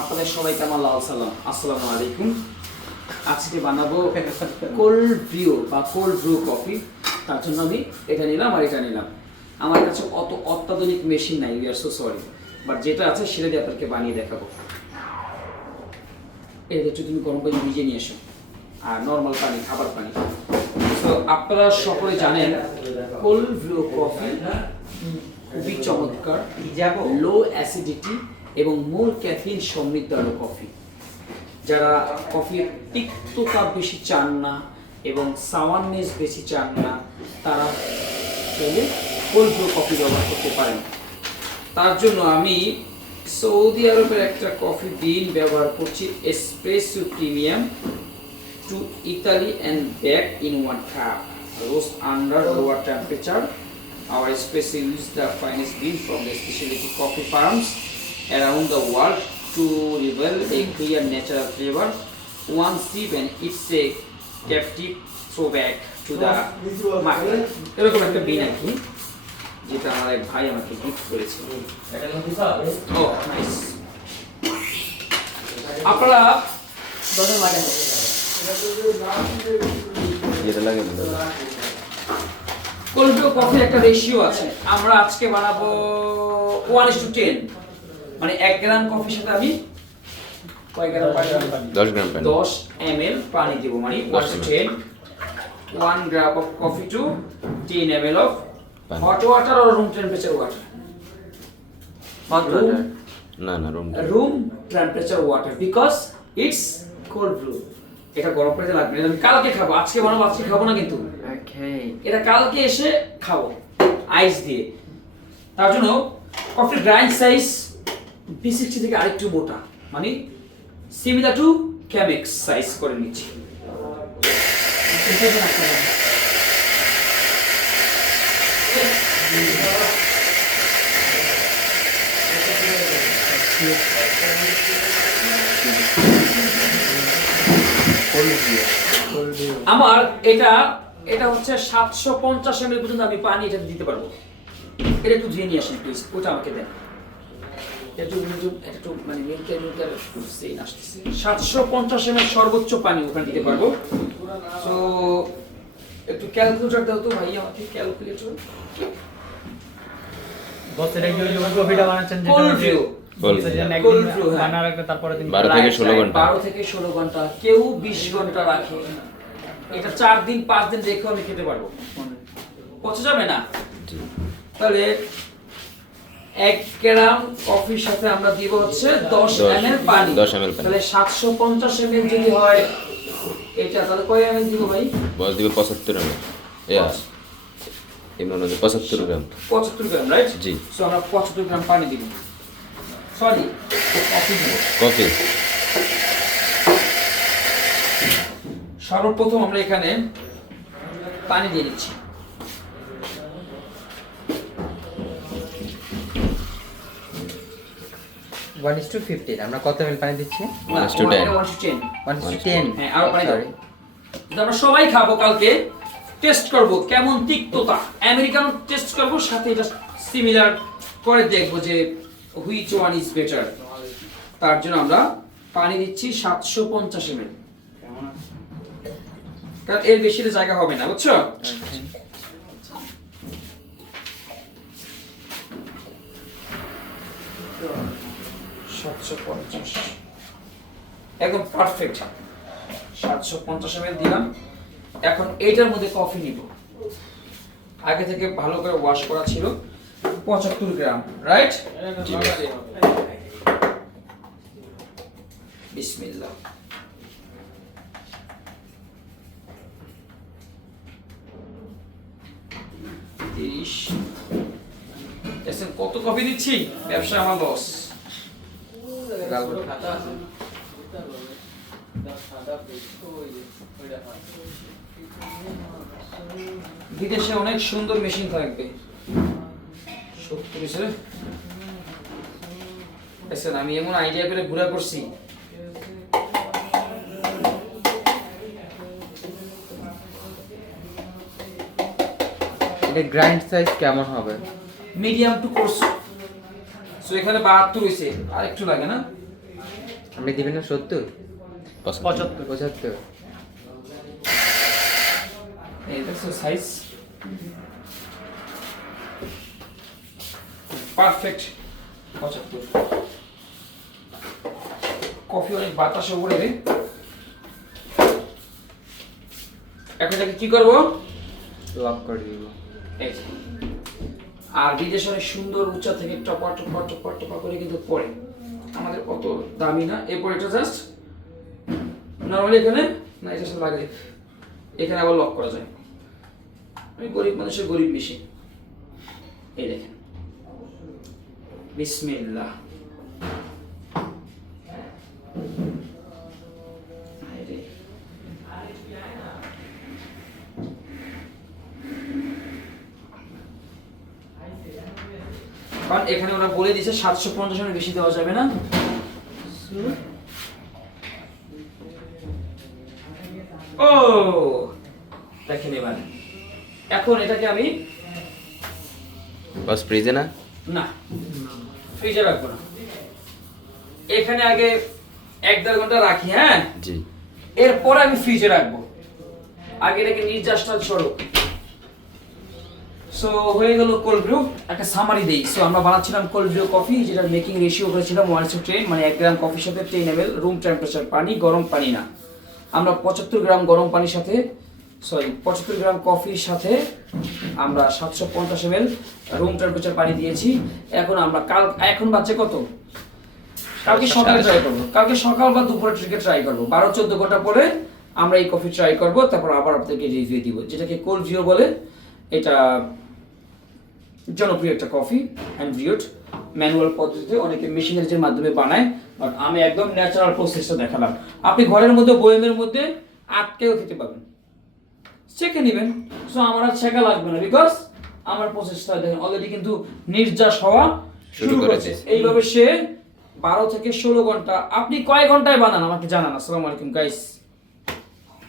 আপনাদের সবাইকে আমার লাল সালাম, আসসালামু আলাইকুম। আজকে বানাবো কোল্ড ব্রিউ বা কোল্ড ব্রু কফি। তার জন্য আমি এটা নিলাম আর এটা নিলাম। আমার কাছে অত অত্যাধুনিক মেশিন নাই, we are so sorry, but যেটা আছে সেটা দিয়ে আপনাদেরকে বানিয়ে দেখাবো। এটা একটু তুমি গরম পানি ভিজিয়ে নিয়ে এসো, আর নর্মাল পানি, খাবার পানি। তো আপনারা সকলে জানেন কোল্ড ব্রিউ কফি খুবই চমৎকার, লো অ্যাসিডিটি এবং মূল ক্যাফিন সমৃদ্ধ আলো কফি। যারা কফির তিক্ততা বেশি চান না এবং সাওয়ারনেস বেশি চান না, তারা চাইলে কোল্ড ব্রু কফি ব্যবহার করতে পারেন। তার জন্য আমি সৌদি আরবের একটা কফি বিন ব্যবহার করছি, espresso premium two Italy and back in 1 cup, roast under lower temperature. Our espresso uses the finest bean from the specialty coffee farms around the world to reveal a clear natural flavor. One sip and it's a captive throwback to the market. এরকম একটা বিন আর কি, যেটা আমার এক ভাই আমাকে gift করেছে। ও nice. আপনারা দোকানে লাগান যেটা লাগে কোল্ড ব্রু কফির একটা রেশিও আছে। আমরা আজকে বানাবো 1:10, মানে 1 গ্রাম কফির সাথে আমি কয় গ্রাম পানি? 10 গ্রাম পানি, 10 ml পানি দেব, মানে 1:10, 1 gram of coffee to 10 ml of hot water or room temperature water? hot water, না room temperature water, because it's cold brew. এটা গরম পানিতে লাগবে না, আমি কালকে খাবো, আজকে বানাবো, আজকে খাবো না কিন্তু। ওকে, এটা কালকে এসে খাবো আইস দিয়ে। তার জন্য কফির গ্রাইন্ড সাইজ B60 থেকে আরেকটু মোটা, মানে সিমিলার টু ক্যামেক্স সাইজ করে নিচ্ছি। আমার এটা হচ্ছে 750 ml পর্যন্ত আমি পানি এটা দিতে পারবো। এটা একটু ধুয়ে নিয়ে আসেন প্লিজ, ওটা আমাকে দেন। একটু মানে মিল্কের সেন আসতেছে। 750 ml সর্বোচ্চ পানি ওখানে দিতে পারবো। তো একটু ক্যালকুলেটর দাও তো ভাই আমাকে, ক্যালকুলেটর। বস এটা কি ওই কফিটা বানাচ্ছেন যেটা কোল্ড ব্রিউ, কোল্ড ব্রিউ বানার একটা তারপরে দিন 12 থেকে 16 ঘন্টা, 12 থেকে 16 ঘন্টা, কেউ 20 ঘন্টা রাখে। এটা 4 দিন 5 দিন রেখে আমি খেতে পারবো, পচে যাবে না। তাহলে 1 গ্রাম কফির সাথে আমরা দিব হচ্ছে 10 ml পানি। 10 ml পানি, তাহলে 750 ml যদি হয় এটা, তাহলে কয় ml দিব ভাই? বস দিবে 75 ml। এই মানে 75 গ্রাম, 75 গ্রাম, রাইট? জি। সো আমরা 75 গ্রাম পানি দিব, সরি কফি দিব। কফি সর্বপ্রথম আমরা এখানে পানি দিয়ে দিচ্ছি। One is to 15 আমরা কত ml পানি দিচ্ছি? 1:10। 1:10 হ্যাঁ, আরো পানি দাও। এটা আমরা সবাই খাবো, কালকে টেস্ট করব কেমন তিক্ততা, আমেরিকান টেস্ট করব, সাথে এটা সিমিলার করে দেখব যে হুইচ ওয়ান ইজ বেটার। তার জন্য আমরা পানি দিচ্ছি 750 ml, কারণ এর বেশি জায়গা হবে না, বুঝছো? একদম পারফেক্ট 750 ml দিলাম। এখন এইটার মধ্যে কফি নিব, আগে থেকে ভালো করে ওয়াশ করা ছিল, 75 গ্রাম, রাইট? বিসমিল্লাহ। কত কফি দিচ্ছি, ব্যবসা আমার লস। বিদেশে অনেক সুন্দর মেশিন থাকবে, আমি এমন আইডিয়া করে ঘুরা করছি। এটা গ্রাইন্ড সাইজ কেমন হবে? Medium to course. সো এখানে 72 হইছে, আর একটু লাগে না? আপনি দিবেন না 70 75 75 এই দেখছো সাইজ পারফেক্ট 75। কফি অনেক বাতাসে উড়ে রে। এখন এটাকে কি করবো? লক করে দিব। এই যে। আর বিদেশে অনেক সুন্দর উঁচা থেকে টপা টপা টপা টপা করে কিন্তু পড়ে, আমাদের অত দামি না। এরপর এটা জাস্ট নর্মালি এখানে না এটার সাথে লাগাই, এখানে আবার লক করা যায়। আমি গরিব মানুষের গরিব মেশিন। এই দেখেন, বিসমিল্লাহ। কারণ এখানে ওরা বলে দিয়েছে 750 এর বেশি দেওয়া যাবে না। ও দেখেন এবার, এখন এটাকে আমি বাস ফ্রিজে না না ফ্রিজে রাখবো না, এখানে আগে 1-1.5 ঘন্টা রাখি। হ্যাঁ জি, এরপর আমি ফ্রিজে রাখবো, আগে এটাকে নির্যাসটা ছড়ো। সো হয়ে গেল কোল্ড ব্রিউ। একটা সামারি দেই। সো আমরা বানাচ্ছিলাম কোল্ড ব্রিউ কফি, যেটার মেকিং রেশিও করেছিলাম 1:10, মানে 1 গ্রাম কফির সাথে 10 ml রুম টেম্পারেচার পানি, গরম পানি না। আমরা 75 গ্রাম গরম পানির সাথে 75 গ্রাম কফির সাথে আমরা 750 ml রুম টেম্পারেচার পানি দিয়েছি। এখন আমরা এখন বাজে কত? কালকে সকালে ট্রাই করবো, কালকে সকাল বা দুপুরে ট্রাই করবো। 12-14 ঘন্টা পরে আমরা এই কফি ট্রাই করবো, তারপর আবার আপনাদেরকে রিভিউ দিব, যেটাকে কোল্ড ব্রিউ বলে। এটা জনপ্রিয় একটা কফি, হ্যান্ড ব্রিউড, ম্যানুয়াল পদ্ধতিতে, অনেকে মেশিনারিজের মাধ্যমে বানায়, বাট আমি একদম ন্যাচারাল প্রসেসটা দেখালাম। আপনি ঘরের মধ্যে বয়ামের মধ্যে আটকেও খেতে পাবেন, চেকে নেবেন। সো আমার আর ছেঁকা লাগবে না, বিকজ আমার প্রসেসটা দেখেন অলরেডি কিন্তু নির্যাস হওয়া শুরু করেছে। এইভাবে সে 12 থেকে 16 ঘন্টা। আপনি কয় ঘন্টায় বানান আমাকে জানান। আসসালামু আলাইকুম গাইস।